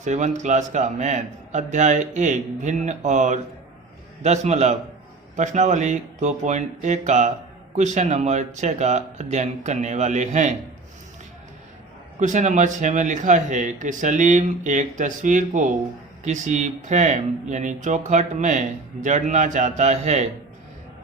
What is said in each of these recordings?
7th class का math अध्याय 1 भिन्न और दशमलव प्रश्नावली 2.1 का क्वेश्चन नंबर 6 का अध्ययन करने वाले हैं। क्वेश्चन नंबर 6 में लिखा है कि सलीम एक तस्वीर को किसी फ्रेम यानी चौखट में जड़ना चाहता है।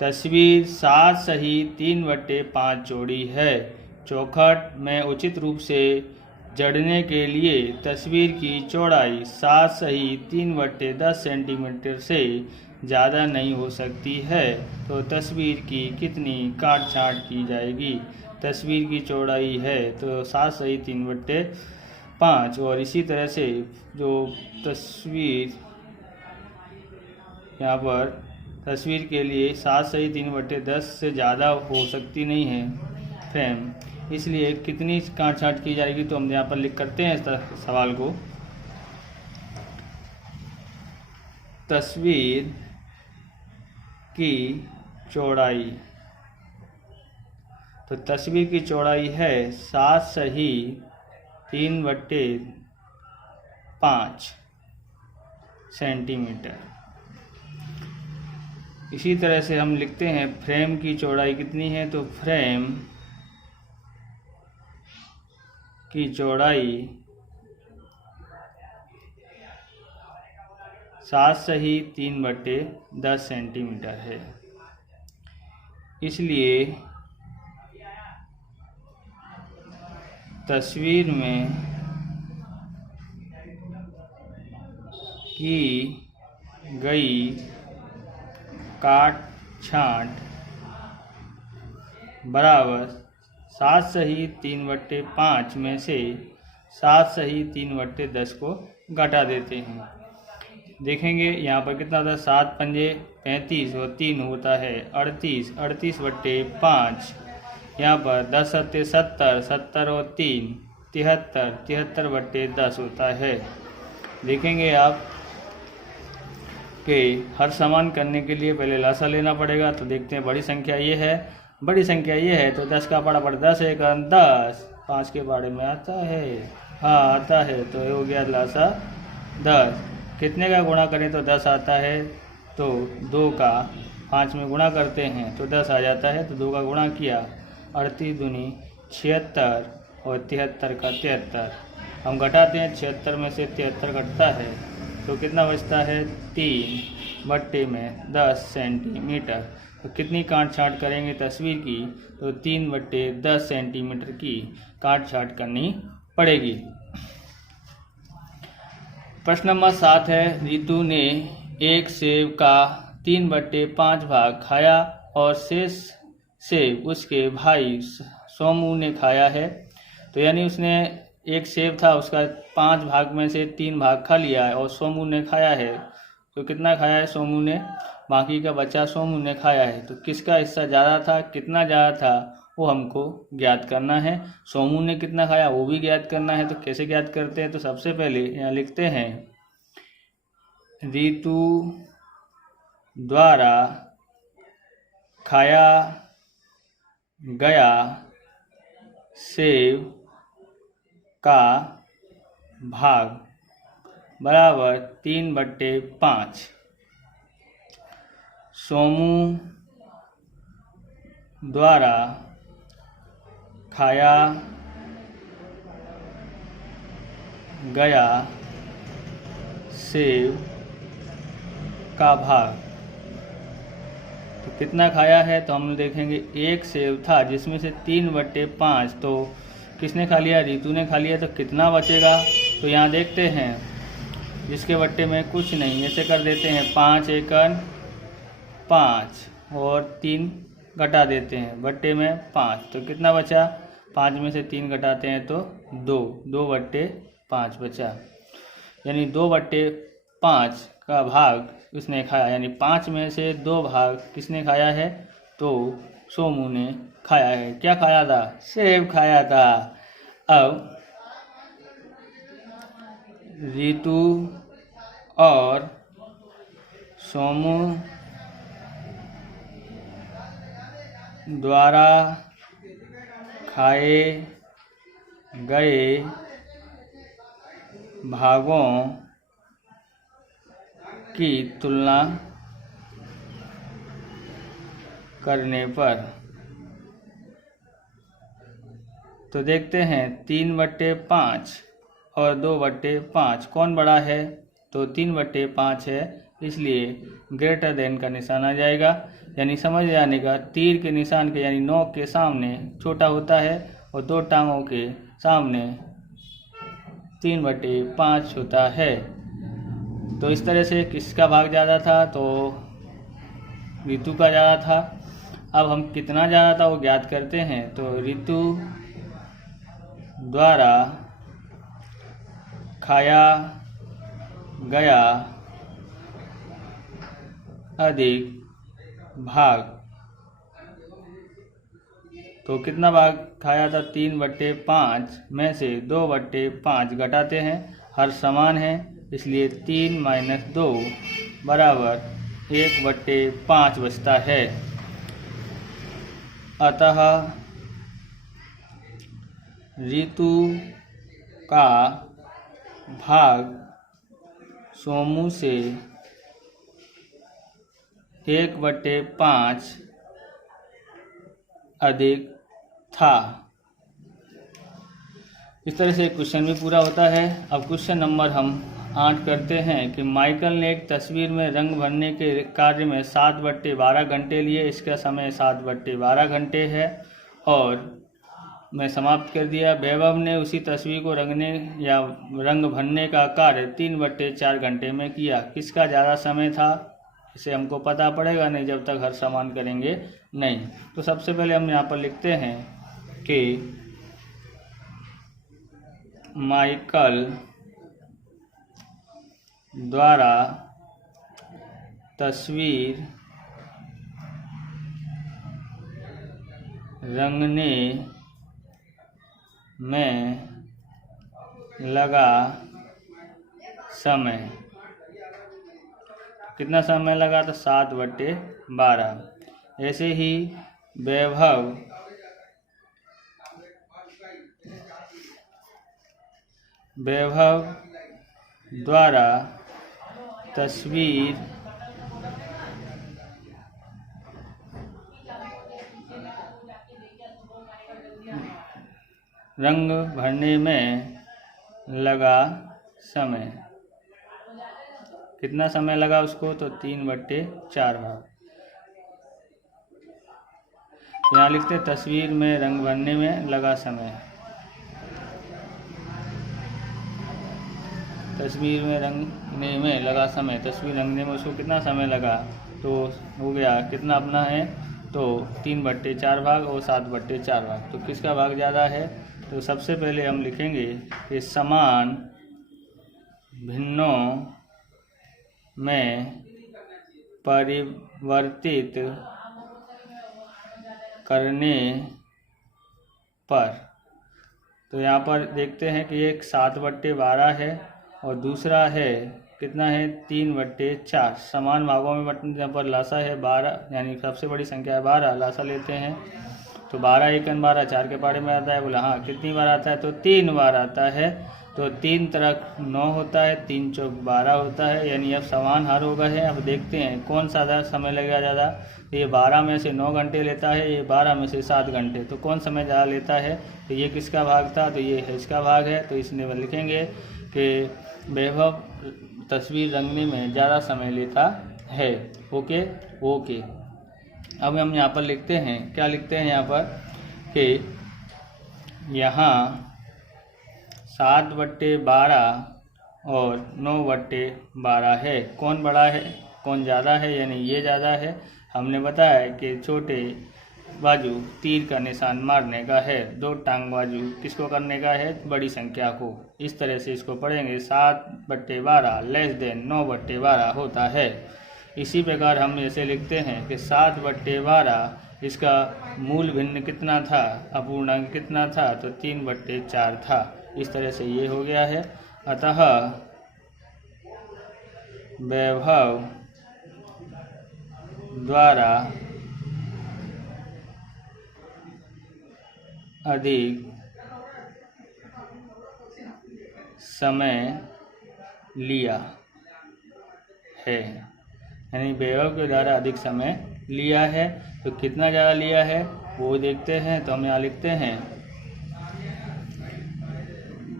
तस्वीर 7 सही 3/5 चौड़ी है। चौखट में उचित रूप से जड़ने के लिए तस्वीर की चौड़ाई 7 सही 3/10 सेंटीमीटर से ज़्यादा नहीं हो सकती है, तो तस्वीर की कितनी काट छाँट की जाएगी। तस्वीर की चौड़ाई है तो 7 सही 3/5 और इसी तरह से जो तस्वीर यहाँ पर तस्वीर के लिए 7 सही 3/10 से ज़्यादा हो सकती नहीं है फ्रेम, इसलिए कितनी काट छाँट की जाएगी। तो हम यहाँ पर लिख करते हैं इस सवाल को। तस्वीर की चौड़ाई, तो तस्वीर की चौड़ाई है 7 सही 3/5 सेंटीमीटर। इसी तरह से हम लिखते हैं फ्रेम की चौड़ाई कितनी है, तो फ्रेम की चौड़ाई 7 सही 3/10 सेंटीमीटर है। इसलिए तस्वीर में की गई काट छाँट बराबर 7 सही 3/5 में से 7 सही 3/10 को घटा देते हैं। देखेंगे यहाँ पर कितना होता है, 7 पंजे 35 और 3 होता है 38, 38/5। यहाँ पर 10 सत्ते 70, 70 और 3 73, 73/10 होता है। देखेंगे आप कि हर समान करने के लिए पहले लासा लेना पड़ेगा। तो देखते हैं बड़ी संख्या ये है, बड़ी संख्या ये है तो 10 का पड़ा 10 एक 10, 5 के बारे में आता है, हाँ आता है, तो ये हो गया लासा 10। कितने का गुणा करें तो 10 आता है, तो 2 का 5 में गुणा करते हैं तो 10 आ जाता है, तो 2 का गुणा किया 38 दूनी 76 और 73 का 73। हम घटाते हैं 76 में से 73 घटता है तो कितना बचता है 3/10 सेंटीमीटर। तो कितनी काट छाँट करेंगे तस्वीर की, तो 3/10 सेंटीमीटर की काट छाँट करनी पड़ेगी। प्रश्न नंबर 7 है, रितु ने एक सेब का 3/5 भाग खाया और शेष सेब उसके भाई सोमू ने खाया है। तो यानी उसने एक सेब था उसका 5 भाग में से 3 भाग खा लिया है और सोमू ने खाया है। तो कितना खाया है सोमू ने, बाकी का बचा सोमू ने खाया है। तो किसका हिस्सा ज़्यादा था, कितना ज़्यादा था वो हमको ज्ञात करना है। सोमू ने कितना खाया वो भी ज्ञात करना है। तो कैसे ज्ञात करते हैं, तो सबसे पहले यहाँ लिखते हैं रितु द्वारा खाया गया सेब का भाग बराबर 3/5। सोमू द्वारा खाया गया सेब का भाग, तो कितना खाया है, तो हम देखेंगे एक सेब था जिसमें से 3/5 तो किसने खा लिया, रितु ने खा लिया। तो कितना बचेगा, तो यहाँ देखते हैं जिसके बट्टे में कुछ नहीं, ऐसे कर देते हैं 5 एकन 5 और 3 घटा देते हैं बट्टे में 5। तो कितना बचा, 5 में से 3 घटाते हैं तो 2/5 बचा। यानी 2/5 का भाग उसने खाया, यानी 5 में से 2 भाग किसने खाया है, तो सोमू ने खाया है। क्या खाया था, सेब खाया था। अब रितु और सोमू द्वारा खाए गए भागों की तुलना करने पर। तो देखते हैं 3/5 और 2/5 कौन बड़ा है, तो 3/5 है, इसलिए ग्रेटर देन का निशान आ जाएगा। यानी समझ जाने का, तीर के निशान के यानी नोक के सामने छोटा होता है और दो टांगों के सामने 3/5 होता है। तो इस तरह से किसका भाग ज़्यादा था, तो ऋतु का ज़्यादा था। अब हम कितना ज़्यादा था वो ज्ञात करते हैं। तो ऋतु द्वारा खाया गया अधिक भाग, तो कितना भाग खाया था, 3/5 में से 2/5 घटाते हैं, हर समान है इसलिए 3 - 2 बराबर 1/5 बचता है। अतः ऋतु का भाग सोमू से 1/5 अधिक था। इस तरह से क्वेश्चन भी पूरा होता है। अब क्वेश्चन नंबर हम 8 करते हैं कि माइकल ने एक तस्वीर में रंग भरने के कार्य में 7/12 घंटे लिए। इसका समय 7/12 घंटे है और मैं समाप्त कर दिया। वैभव ने उसी तस्वीर को रंगने या रंग भरने का कार्य 3/4 घंटे में किया। किसका ज़्यादा समय था, इसे हमको पता पड़ेगा नहीं जब तक हर समान करेंगे नहीं। तो सबसे पहले हम यहाँ पर लिखते हैं कि माइकल द्वारा तस्वीर रंगने में लगा समय, कितना समय लगा, तो 7/12। ऐसे ही वैभव द्वारा तस्वीर रंग भरने में लगा समय, कितना समय लगा उसको, तो 3/4 भाग। यहाँ लिखते तस्वीर में रंग भरने में लगा समय, तस्वीर में रंगने में लगा समय, तस्वीर रंगने में उसको कितना समय लगा, तो हो गया कितना अपना है, तो 3/4 भाग और 7/4 भाग। तो किसका भाग ज़्यादा है, तो सबसे पहले हम लिखेंगे कि समान भिन्नों में परिवर्तित करने पर। तो यहाँ पर देखते हैं कि एक 7/12 है और दूसरा है कितना है, 3/4। समान भागों में बंटने पर लासा है 12, यानी सबसे बड़ी संख्या है 12, लासा लेते हैं तो 12 × 1 = 12, 4 के पारे में आता है। बोला हाँ कितनी बार आता है, तो 3 बार आता है। तो 3 तरक 9 होता है, 3 चौक 12 होता है, यानी अब समान हर हो गए हैं। अब देखते हैं कौन सा समय लगेगा ज़्यादा। ये 12 में से 9 घंटे लेता है, ये 12 में से 7 घंटे, तो कौन समय ज़्यादा लेता है, तो ये किसका भाग था, तो ये है इसका भाग है। तो इसमें लिखेंगे कि वैभव तस्वीर रंगने में ज़्यादा समय लेता है। ओके। अब हम यहाँ पर लिखते हैं, क्या लिखते हैं यहाँ पर कि यहाँ 7/12 और 9/12 है, कौन बड़ा है, कौन ज़्यादा है, यानी ये ज़्यादा है। हमने बताया कि छोटे बाजू तीर का निशान मारने का है, दो टांग बाजू किसको करने का है, बड़ी संख्या को। इस तरह से इसको पढ़ेंगे, 7/12 < 9/12 होता है। इसी प्रकार हम ऐसे लिखते हैं कि 7/12 इसका मूल भिन्न कितना था, अपूर्णांक कितना था, तो 3/4 था। इस तरह से ये हो गया है। अतः वैभव द्वारा अधिक समय लिया है, यानी वैभव के द्वारा अधिक समय लिया है। तो कितना ज़्यादा लिया है वो देखते हैं। तो हम यहाँ लिखते हैं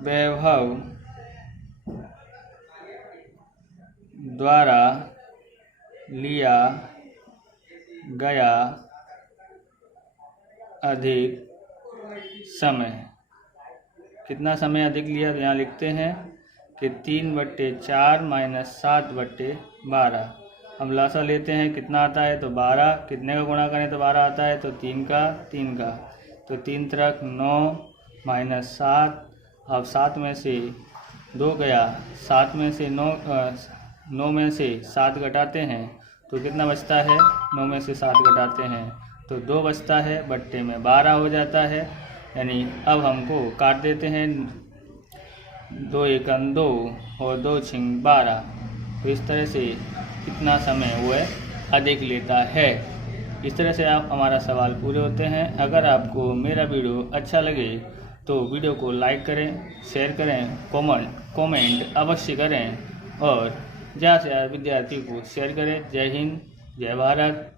वैभव द्वारा लिया गया अधिक समय। कितना समय अधिक लिया, तो यहाँ लिखते हैं कि 3/4 - 7/12। हम लासा लेते हैं, कितना आता है, तो 12। कितने का गुणा करें तो 12 आता है, तो 3 का। तो 3 त्रिक 9 - 7। अब 7 में से 2 गया, 7 में से 9 में से 7 घटाते हैं तो कितना बचता है, 9 में से 7 घटाते हैं तो 2 बचता है, बट्टे में 12 हो जाता है। यानी अब हमको काट देते हैं, 2 एकम 2 और 2 छिंग 12। तो इस तरह से कितना समय वह अधिक लेता है। इस तरह से आप हमारा सवाल पूरे होते हैं। अगर आपको मेरा वीडियो अच्छा लगे तो वीडियो को लाइक करें, शेयर करें, कमेंट अवश्य करें और ज़्यादा से ज़्यादा विद्यार्थी को शेयर करें। जय हिंद, जय भारत।